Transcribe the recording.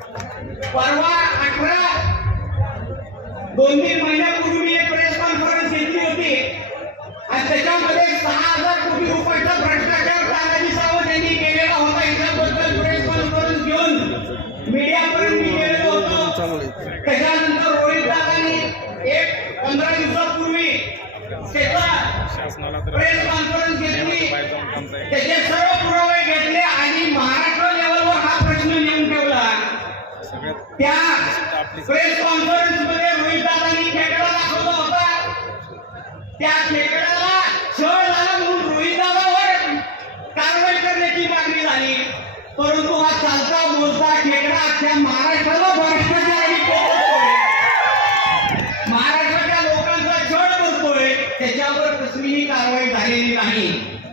परवा अठरा. दोन तीन महिन्यापूर्वी मी एक प्रेस कॉन्फरन्स घेतली होती. आणि त्याच्यामध्ये सहा हजार कोटी रुपयाचा भ्रष्टाचार तानाजी सावंत यांनी केलेला होता. याच्याबद्दल प्रेस कॉन्फरन्स घेऊन मीडियापर्यंत मी गेलेलो होतो. त्याच्यानंतर रोहित दादांनी एक पंधरा दिवसापूर्वी त्याचा प्रेस कॉन्फरन्स घेतली. त्या प्रेस कॉन्फरन्समध्ये रोहित दादांनी खेकडा दाखवला होता. त्या खेकड्याला छळ झाला म्हणून रोहित दादावर कारवाई करण्याची मागणी झाली. परंतु हा चालता बोलता खेकडा अख्ख्या महाराष्ट्राला महाराष्ट्राच्या लोकांचा छळ करतोय. त्याच्यावर कसलीही कारवाई झालेली नाही.